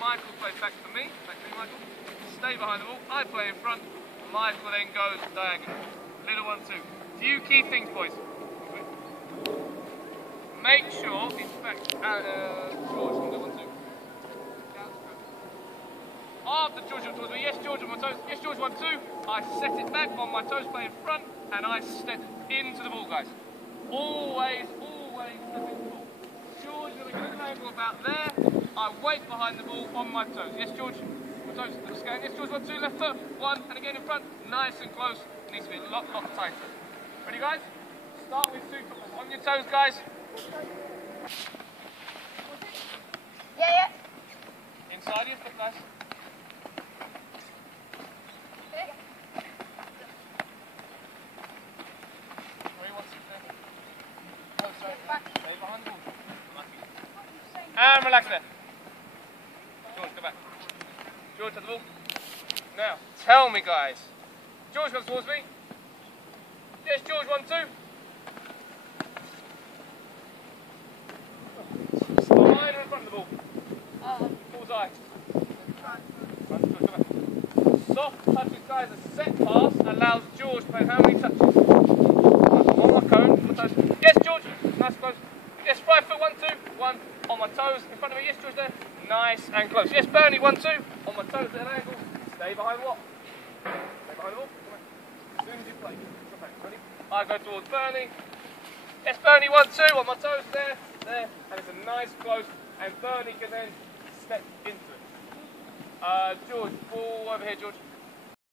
Michael plays back to me, Michael. Stay behind the ball, I play in front, Michael then goes diagonal. Little 1-2. Few key things, boys. Make sure, in fact, George can go 1-2. After George towards me, yes George on my toes, yes George 1-2. I set it back on my toes, play in front, and I step into the ball, guys. Always step into the ball. George is going to get an angle about there. I wait behind the ball on my toes. Yes George, my toes, little scan. Yes George 1-2, left foot, 1, and again in front. Nice and close. Needs to be a lot tighter. Ready guys? Start with 2 foot on your toes, guys. Yeah. Inside your foot, guys. And relax there. George, go back. George, to the ball. Now, tell me, guys. George comes towards me. Yes, George, 1-2. Slide in front of the ball. Bullseye. Go back. Soft touches, guys. A set pass allows George to play how many touches? On my cone. Yes, George. Nice close. Yes, 5 foot, 1-2. 1 on my toes. In front of me. Yes, George there. Nice and close. Yes, Bernie, 1-2. On my toes at an angle. Stay behind what? Stay behind the ball. As soon as you play. Ready? I go towards Bernie. Yes, Bernie, 1-2. On my toes there. There. And it's a nice close. And Bernie can then step into it. George, ball over here, George.